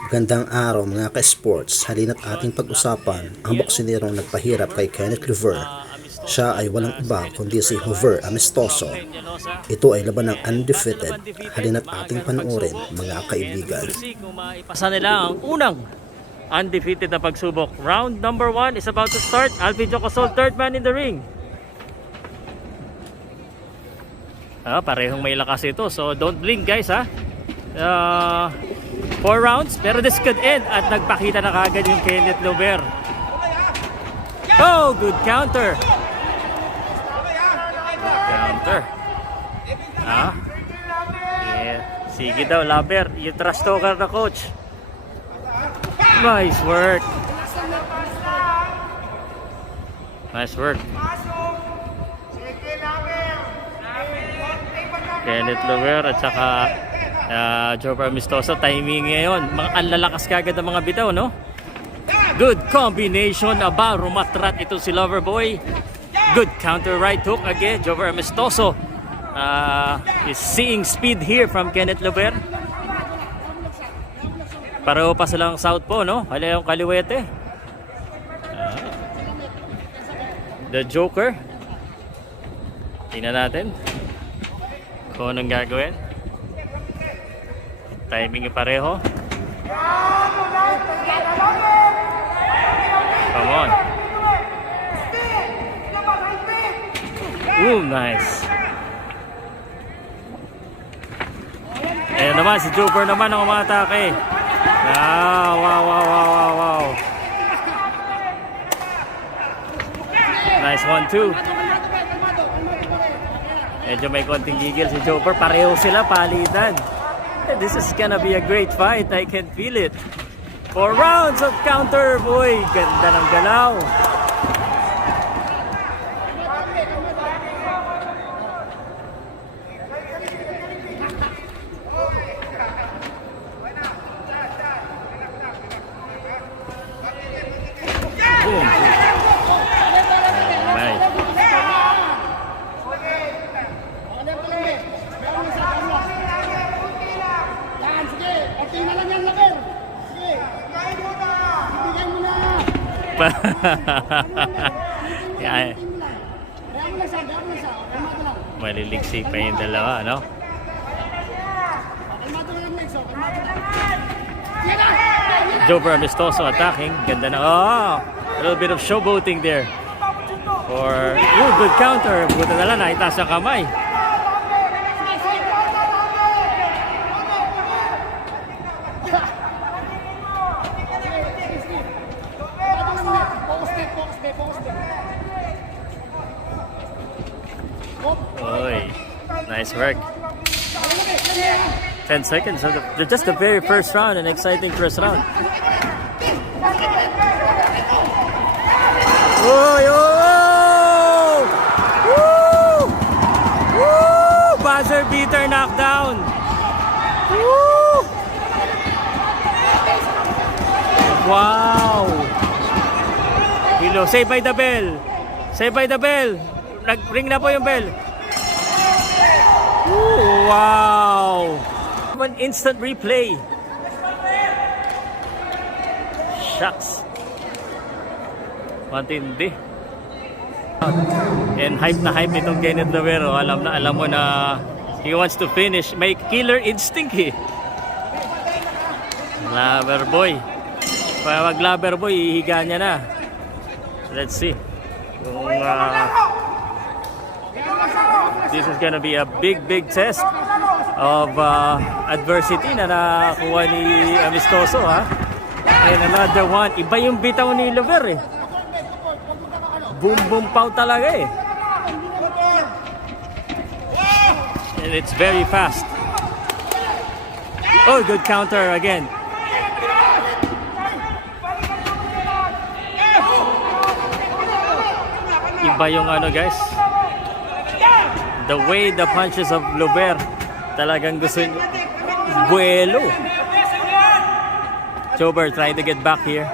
Magandang araw mga ka-sports, halina't ating pag-usapan ang boksinerong nagpahirap kay Kenneth Louver. Siya ay walang iba kundi si Jover Amistoso. Ito ay laban ng undefeated. Halina't ating panoorin mga kaibigan. Kung maipasa nila ang unang undefeated na pagsubok. Round number 1 is about to start. Alfie Jocosol, third man in the ring. Parehong may lakas ito, so don't blink guys ha. 4 rounds, pero this could end at nagpakita na kagad yung Kenneth Louver. Oh, good counter. Good counter. Yeah. Sige daw, Louver. Yung trash talker na coach. Nice work. Nice work. Kenneth Louver at saka Jover Amistoso, timing ngayon. Ang lalakas kagad ng mga bitaw, no? Good combination. Rumatrat ito si Loverboy. Good counter right hook again. Jover Amistoso is seeing speed here from Kenneth Louver. Pareho pa silang southpaw, no? Yung kaliwete. The Joker. Tingnan natin kung anong gagawin. Timing yung pareho. Come on. Ooh, nice. Ayan naman, si Joker naman ang umatake. Wow. Nice 1-2. Medyo may konting gigil si Joker. Pareho sila, palitan. This is gonna be a great fight. I can feel it. 4 rounds of counter. Boy, ganda ng galaw. Boom. Alright. Yeah. Maliliksi pa yung dalawa, no? Jover Amistoso attacking. Ganda na. A little bit of showboating there. Good counter. Buta na lang, naitaas ang kamay. Oy, nice work. 10 seconds of just the very first round, an exciting first round. Oy, oh! Woo! Woo! Buzzer beater knockdown. Woo! Wow! Hilo, save by the bell. Save by the bell. Nag-ring na po yung bell. Ooh, wow! One instant replay. Shucks. Matindi. And hype na hype itong Kenneth Louver. Alam mo na he wants to finish. May killer instinct eh. Loverboy. Pag mag-Loverboy, ihiga niya na. Let's see. Kung this is gonna be a big test of adversity na nakuha ni Amistoso, ha? And another one. Iba yung bitaw ni Louver eh. Boom pow talaga eh. And it's very fast. Oh, good counter again. Iba yung guys. The way the punches of Louver talagang gusto niya. Buelo. Jover trying to get back here.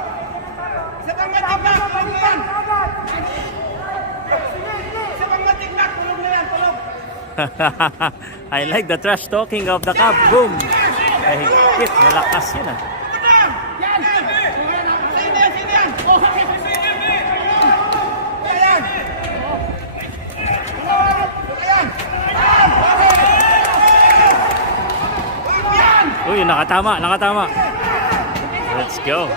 I like the trash talking of the Cub. Boom! Ay, higpit. Malakas yun ah. Uy, nakatama. Let's go.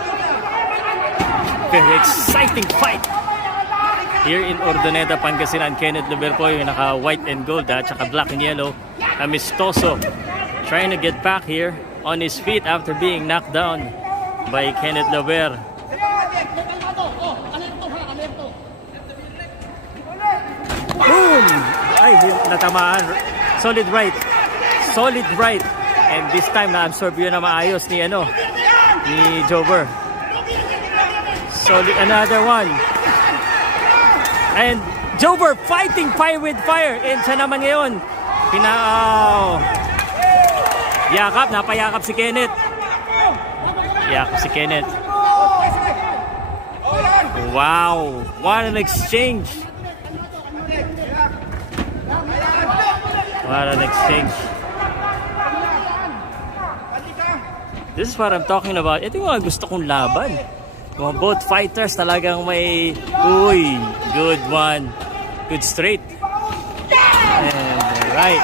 Very exciting fight here in Ordoneta, Pangasinan. Kenneth Luber po yung naka white and gold at saka black and yellow. Amistoso trying to get back here on his feet after being knocked down by Kenneth Luber. Boom! Ay, natamaan. Solid right. And this time na-absorb yun na maayos ni Jover. Solid, another one. And Jover fighting fire with fire. And siya naman ngayon. Napayakap si Kenneth. Wow, what an exchange. This is what I'm talking about. Ito yung mga gusto kong laban. Both fighters talagang may... Uy, good one. Good straight. And right.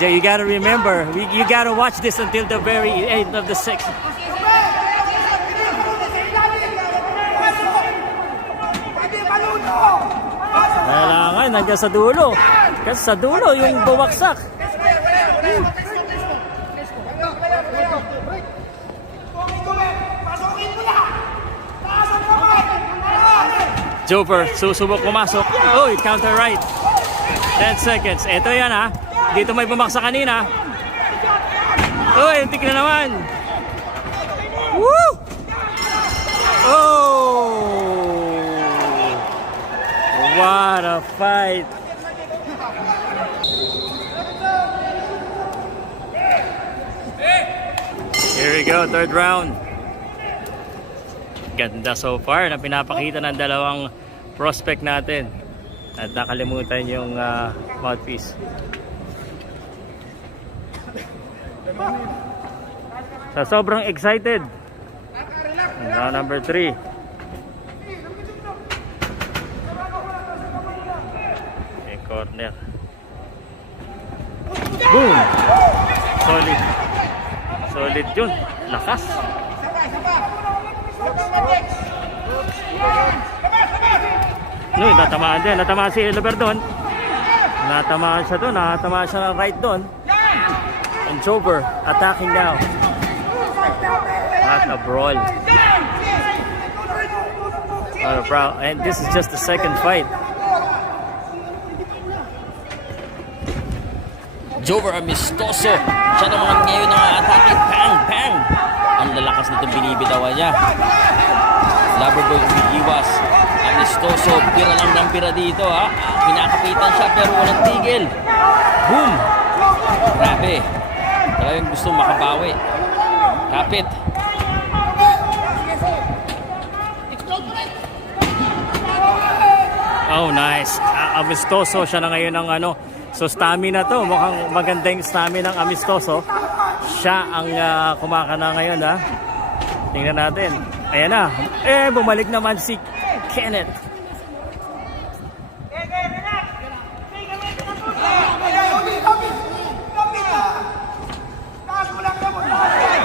You gotta remember, you gotta watch this until the very end of the section. Kailangan, nandiyan sa dulo. Kasi sa dulo, yung bumaksak. Jover, susubok pumasok. Oh, counter right. 10 seconds. Ito yan ha. Dito may bumaksak kanina. Oh, yung tik na naman. Woo! Oh! What a fight. Here we go, third round. Ganda so far na pinapakita ng dalawang prospect natin. At nakalimutan yung mouthpiece. So sobrang excited. Round number 3. Okay, corner. Boom! Solid yun. Lakas. No, natamaan din. Natamaan si Luber doon. Natamaan siya doon. Natamaan siya ng right doon. And Jover attacking now. What a brawl. What a brawl. And this is just the second fight. Jover Amistoso. Siya naman ngayon ang atake. Bang! Ang lalakas nitong binibitawan niya. Loverboy umiiwas. Amistoso, pira lang ng pira dito ha. Pinakapitan siya pero walang tigil. Boom! Grabe. Talagang gusto makabawi. Kapit. Oh, nice. Amistoso siya na ngayon ng So stamina to. Mukhang maganda yung stamina ng Amistoso. Siya ang kumakana ngayon ha. Tingnan natin. Ayan na. Bumalik naman si Kenneth.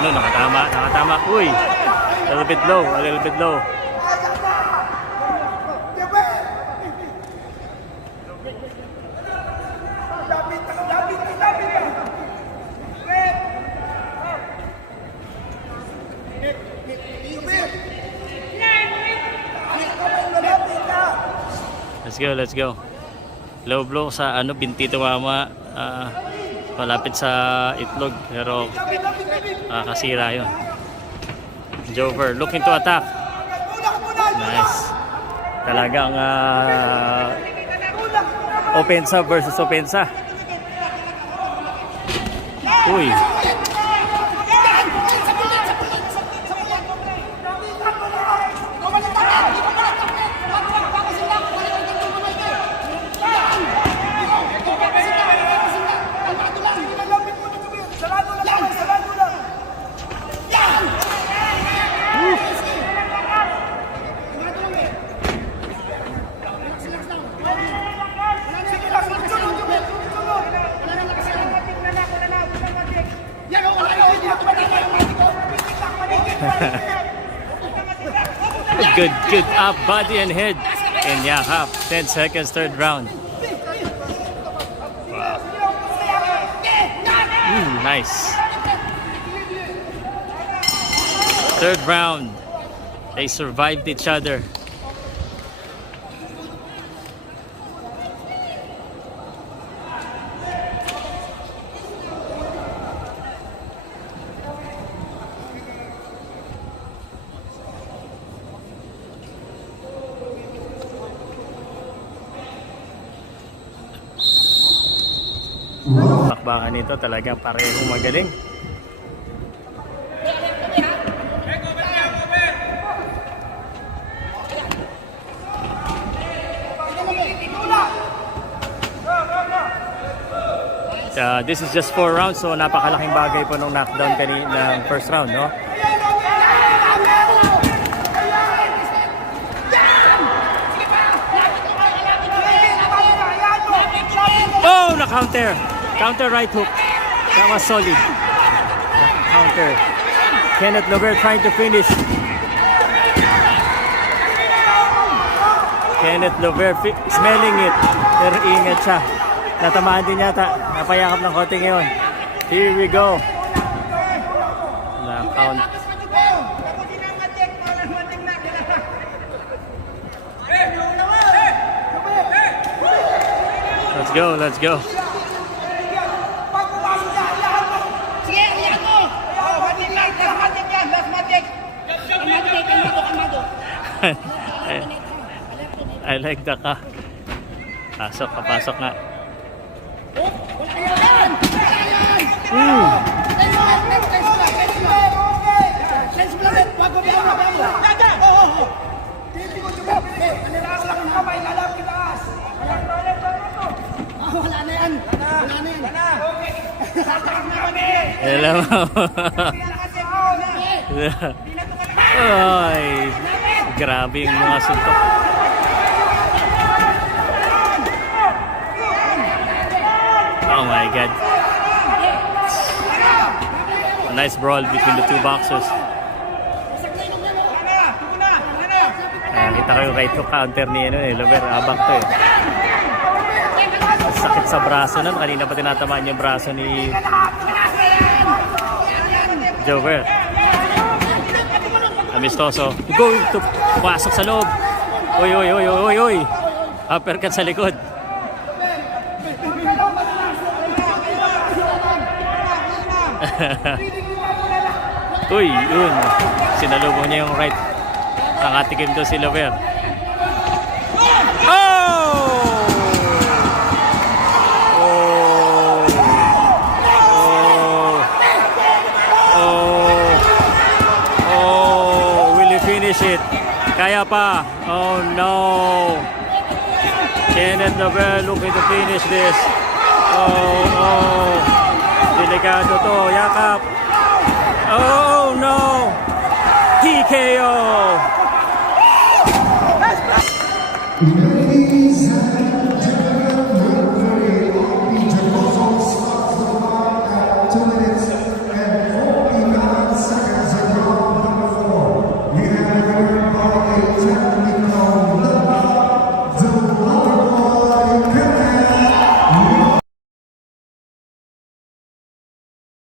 No, nakatama. Uy. A little bit low. Let's go. Low blow sa binti tumama, malapit sa itlog pero kasira yun. Jover looking to attack. Nice. Talagang opensa versus opensa. Uy. Good up, body and head. And yakap. 10 seconds, third round. Wow. Nice. Third round. They survived each other. Bakbakan nito talagang parehong magaling. This is just 4 rounds, so napakalaking bagay po nung knockdown kanina ng first round, no? Oh, na-counter! Counter right hook. That was solid. Counter. Kenneth Lover trying to finish. Kenneth Lover smelling it. Pero ingat siya. Natamaan din yata. Napayakap ng konti ngayon. Here we go. Na-count. Let's go, let's go. I like the ka. Pasok nga. Alam mo. Ay, grabe yung mga suntok. Oh my God. A nice brawl between the two boxers. Kita ko yung right hook counter ni Lover. Abang to eh. Sakit sa braso nun. Kanina pa tinatamaan yung braso ni Jover. Amistoso. Going to pasok sa loob. Oy. Uppercut sa likod. Uy, yun. Sinalubong niya yung right. Nakatikim to si Lover. Will he finish it? Kaya pa. Oh no. Kenneth Lover looking to finish this. Oh. Delikado to. Yakap. Oh no. TKO.